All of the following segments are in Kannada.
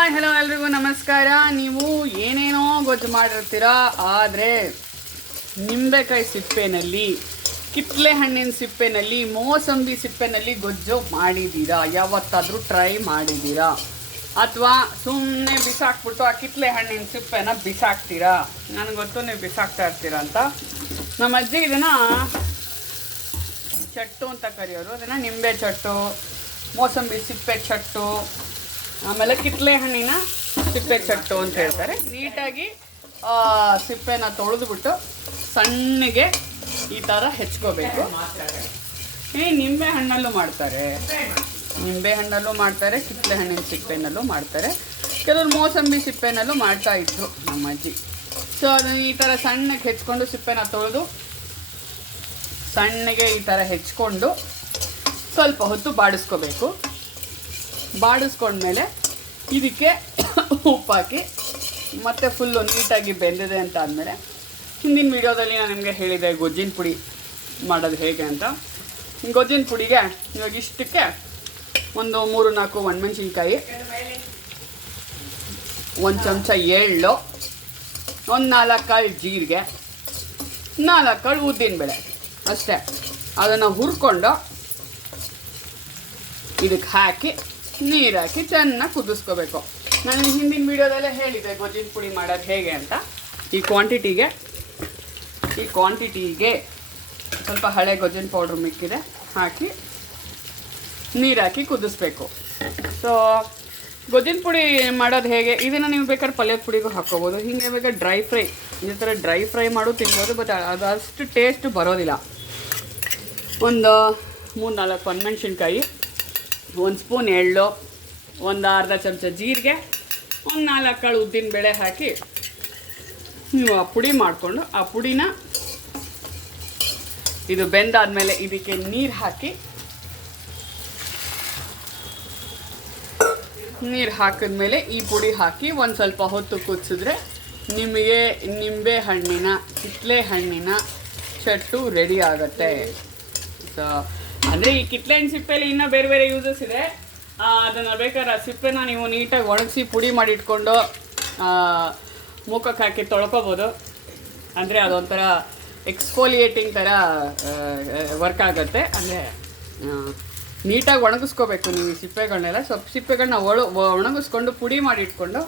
ಹಾಯ್ ಹಲೋ ಎಲ್ರಿಗೂ, ನಮಸ್ಕಾರ. ನೀವು ಏನೇನೋ ಗೊಜ್ಜು ಮಾಡಿರ್ತೀರಾ, ಆದರೆ ನಿಂಬೆಕಾಯಿ ಸಿಪ್ಪೆನಲ್ಲಿ ಕಿತ್ಲೆ ಹಣ್ಣಿನ ಸಿಪ್ಪೆನಲ್ಲಿ, ಮೋಸಂಬಿ ಸಿಪ್ಪೆನಲ್ಲಿ ಗೊಜ್ಜು ಮಾಡಿದ್ದೀರಾ? ಯಾವತ್ತಾದರೂ ಟ್ರೈ ಮಾಡಿದ್ದೀರಾ? ಅಥವಾ ಸುಮ್ಮನೆ ಬಿಸಾಕ್ಬಿಟ್ಟು ಆ ಕಿತ್ಲೆ ಹಣ್ಣಿನ ಸಿಪ್ಪೆನ ಬಿಸಾಕ್ತೀರಾ? ನನಗೆ ಗೊತ್ತು, ನೀವು ಬಿಸಾಕ್ತಾ ಇರ್ತೀರಾ ಅಂತ. ನಮ್ಮ ಅಜ್ಜಿ ಇದನ್ನು ಚಟ್ಟು ಅಂತ ಕರೆಯೋರು. ಅದನ್ನು ನಿಂಬೆ ಚಟ್ಟು, ಮೋಸಂಬಿ ಸಿಪ್ಪೆ ಚಟ್ಟು ಆಮೇಲೆ ಕಿತ್ಲೆ ಹಣ್ಣಿನ ಸಿಪ್ಪೆ ಚಟ್ಟು ಅಂತ ಹೇಳ್ತಾರೆ. ನೀಟಾಗಿ ಸಿಪ್ಪೆನ ತೊಳೆದ್ಬಿಟ್ಟು ಸಣ್ಣಗೆ ಈ ಥರ ಹೆಚ್ಕೋಬೇಕು. ಏ, ನಿಂಬೆ ಹಣ್ಣಲ್ಲೂ ಮಾಡ್ತಾರೆ. ನಿಂಬೆ ಹಣ್ಣಲ್ಲೂ ಮಾಡ್ತಾರೆ, ಕಿತ್ಲೆ ಹಣ್ಣಿನ ಸಿಪ್ಪೆನಲ್ಲೂ ಮಾಡ್ತಾರೆ. ಕೆಲವರು ಮೋಸಂಬಿ ಸಿಪ್ಪೆನಲ್ಲೂ ಮಾಡ್ತಾ ಇದ್ರು ನಮ್ಮ ಅಜ್ಜಿ. ಸೊ ಅದನ್ನು ಈ ಥರ ಸಣ್ಣಗೆ ಹೆಚ್ಕೊಂಡು ಸಿಪ್ಪೆನ ತೊಳೆದು ಸಣ್ಣಗೆ ಈ ಥರ ಹೆಚ್ಕೊಂಡು ಸ್ವಲ್ಪ ಹೊತ್ತು ಬಾಡಿಸ್ಕೋಬೇಕು. ಬಾಡಿಸ್ಕೊಂಡ್ಮೇಲೆ ಇದಕ್ಕೆ ಉಪ್ಪಾಕಿ, ಮತ್ತೆ ಫುಲ್ಲು ನೀಟಾಗಿ ಬೆಂದಿದೆ ಅಂತ ಆದಮೇಲೆ, ಹಿಂದಿನ ವೀಡಿಯೋದಲ್ಲಿ ನಾನು ನಿಮಗೆ ಹೇಳಿದೆ ಗೊಜ್ಜಿನ ಪುಡಿ ಮಾಡೋದು ಹೇಗೆ ಅಂತ. ಗೊಜ್ಜಿನ ಪುಡಿಗೆ ಇವಾಗ ಇಷ್ಟಕ್ಕೆ ಒಂದು ಮೂರು ನಾಲ್ಕು ಒಣಮೆಣ್ಸಿನ್ಕಾಯಿ, ಒಂದು ಚಮಚ ಎಳ್ಳು, ಒಂದು ನಾಲ್ಕು ಕಾಳು ಜೀರಿಗೆ, ನಾಲ್ಕು ಕಾಳು ಉದ್ದಿನಬೇಳೆ ಅಷ್ಟೇ. ಅದನ್ನು ಹುರ್ಕೊಂಡು ಇದಕ್ಕೆ ಹಾಕಿ ನೀರು ಹಾಕಿ ಚೆನ್ನಾಗಿ ಕುದಿಸ್ಕೋಬೇಕು. ನಾನು ಹಿಂದಿನ ವೀಡಿಯೋದಲ್ಲೇ ಹೇಳಿದೆ, ಗೊಜ್ಜಿನ ಪುಡಿ ಮಾಡೋದು ಹೇಗೆ ಅಂತ. ಈ ಕ್ವಾಂಟಿಟಿಗೆ ಈ ಕ್ವಾಂಟಿಟಿಗೆ ಸ್ವಲ್ಪ ಹಳೆ ಗೊಜ್ಜಿನ ಪೌಡ್ರ್ ಮಿಕ್ಕಿದೆ, ಹಾಕಿ ನೀರು ಹಾಕಿ ಕುದಿಸ್ಬೇಕು. ಸೊ ಗೊಜ್ಜಿನ ಪುಡಿ ಮಾಡೋದು ಹೇಗೆ? ಇದನ್ನು ನೀವು ಬೇಕಾದ್ರೆ ಪಲ್ಯದ ಪುಡಿಗೂ ಹಾಕ್ಕೋಬೋದು. ಹಿಂಗೆ ಬೇಕಾದ್ರೆ ಡ್ರೈ ಫ್ರೈ ಈ ಥರ ಡ್ರೈ ಫ್ರೈ ಮಾಡು ತಿನ್ಬೋದು ಬಟ್ ಅದು ಅಷ್ಟು ಟೇಸ್ಟ್ ಬರೋದಿಲ್ಲ. ಒಂದು ಮೂರು ನಾಲ್ಕು ಒಣಮೆಣ್ಸಿನ್ಕಾಯಿ ಒಂದು ಸ್ಪೂನ್ ಎಳ್ಳು, ಒಂದು ಅರ್ಧ ಚಮಚ ಜೀರಿಗೆ, ಒಂದು ನಾಲ್ಕು ಕಾಳು ಉದ್ದಿನ ಬೇಳೆ ಹಾಕಿ ನೀವು ಆ ಪುಡಿ ಮಾಡಿಕೊಂಡು, ಆ ಪುಡಿನ ಇದು ಬೆಂದಾದ್ಮೇಲೆ ಇದಕ್ಕೆ ನೀರು ಹಾಕಿ, ನೀರು ಹಾಕಿದ್ಮೇಲೆ ಈ ಪುಡಿ ಹಾಕಿ ಒಂದು ಸ್ವಲ್ಪ ಹೊತ್ತು ಕುದಿಸಿದ್ರೆ ನಿಮಗೆ ನಿಂಬೆ ಹಣ್ಣಿನ, ಕಿತ್ಲೆ ಹಣ್ಣಿನ ಚಟ್ಟು ರೆಡಿ ಆಗುತ್ತೆ. ಸೊ ಅಂದರೆ ಈ ಕಿಟ್ಲೈನ್ ಸಿಪ್ಪೆಯಲ್ಲಿ ಇನ್ನೂ ಬೇರೆ ಬೇರೆ ಯೂಸಸ್ ಇದೆ. ಅದನ್ನು ಬೇಕಾದ್ರೆ ಆ ಸಿಪ್ಪೆನ ನೀವು ನೀಟಾಗಿ ಒಣಗಿಸಿ ಪುಡಿ ಮಾಡಿ ಇಟ್ಕೊಂಡು ಮುಖಕ್ಕೆ ಹಾಕಿ ತೊಳ್ಕೊಬೋದು. ಅಂದರೆ ಅದೊಂಥರ ಎಕ್ಸ್ಫೋಲಿಯೇಟಿಂಗ್ ಥರ ವರ್ಕ್ ಆಗುತ್ತೆ. ಅಂದರೆ ನೀಟಾಗಿ ಒಣಗಿಸ್ಕೋಬೇಕು ನೀವು ಸಿಪ್ಪೆಗಳನ್ನೆಲ್ಲ ಸ್ವಲ್ಪ ಸಿಪ್ಪೆಗಳನ್ನ ಒಳ ಒಣಗಿಸ್ಕೊಂಡು ಪುಡಿ ಮಾಡಿ ಇಟ್ಕೊಂಡು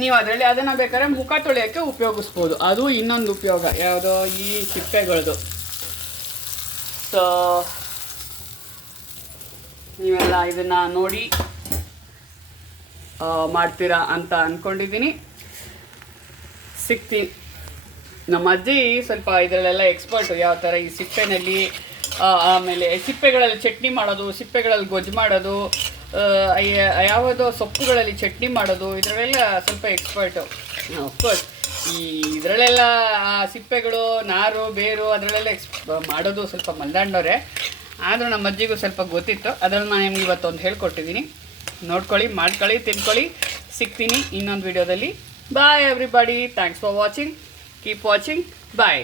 ನೀವು ಅದರಲ್ಲಿ ಅದನ್ನು ಬೇಕಾದ್ರೆ ಮುಖ ತೊಳೆಯೋಕ್ಕೆ ಉಪಯೋಗಿಸ್ಬೋದು. ಅದು ಇನ್ನೊಂದು ಉಪಯೋಗ. ಯಾವುದೋ ಈ ಸಿಪ್ಪೆಗಳದು. ಸೊ ನೀವೆಲ್ಲ ಇದನ್ನು ನೋಡಿ ಮಾಡ್ತೀರಾ ಅಂತ ಅಂದ್ಕೊಂಡಿದ್ದೀನಿ ಸಿಗ್ತೀನಿ. ನಮ್ಮ ಅಜ್ಜಿ ಸ್ವಲ್ಪ ಇದರಲ್ಲೆಲ್ಲ ಎಕ್ಸ್ಪರ್ಟು ಯಾವ ಥರ ಈ ಸಿಪ್ಪೆನಲ್ಲಿ ಆಮೇಲೆ ಸಿಪ್ಪೆಗಳಲ್ಲಿ ಚಟ್ನಿ ಮಾಡೋದು, ಸಿಪ್ಪೆಗಳಲ್ಲಿ ಗೊಜ್ಜು ಮಾಡೋದು ಯಾವುದೋ ಸೊಪ್ಪುಗಳಲ್ಲಿ ಚಟ್ನಿ ಮಾಡೋದು, ಇದರಲ್ಲೆಲ್ಲ ಸ್ವಲ್ಪ ಎಕ್ಸ್ಪರ್ಟು ಅಫ್ಕೋರ್ಸ್ ಈ ಇದರಲ್ಲೆಲ್ಲ ಸಿಪ್ಪೆಗಳು, ನಾರು, ಬೇರು ಅದರಲ್ಲೆಲ್ಲ ಎಕ್ಸ್ ಮಾಡೋದು ಸ್ವಲ್ಪ ಮಲ್ದಾಂಡವ್ರೆ. ಆದರೂ ನಮ್ಮ ಅಜ್ಜಿಗೂ ಸ್ವಲ್ಪ ಗೊತ್ತಿತ್ತು. ಅದರಲ್ಲಿ ನಾನು ನಿಮ್ಗೆ ಇವತ್ತೊಂದು ಹೇಳ್ಕೊಟ್ಟಿದ್ದೀನಿ ನೋಡ್ಕೊಳ್ಳಿ, ಮಾಡ್ಕೊಳ್ಳಿ, ತಿನ್ಕೊಳ್ಳಿ. ಸಿಗ್ತೀನಿ ಇನ್ನೊಂದು ವಿಡಿಯೋದಲ್ಲಿ. Bye everybody thanks for watching keep watching bye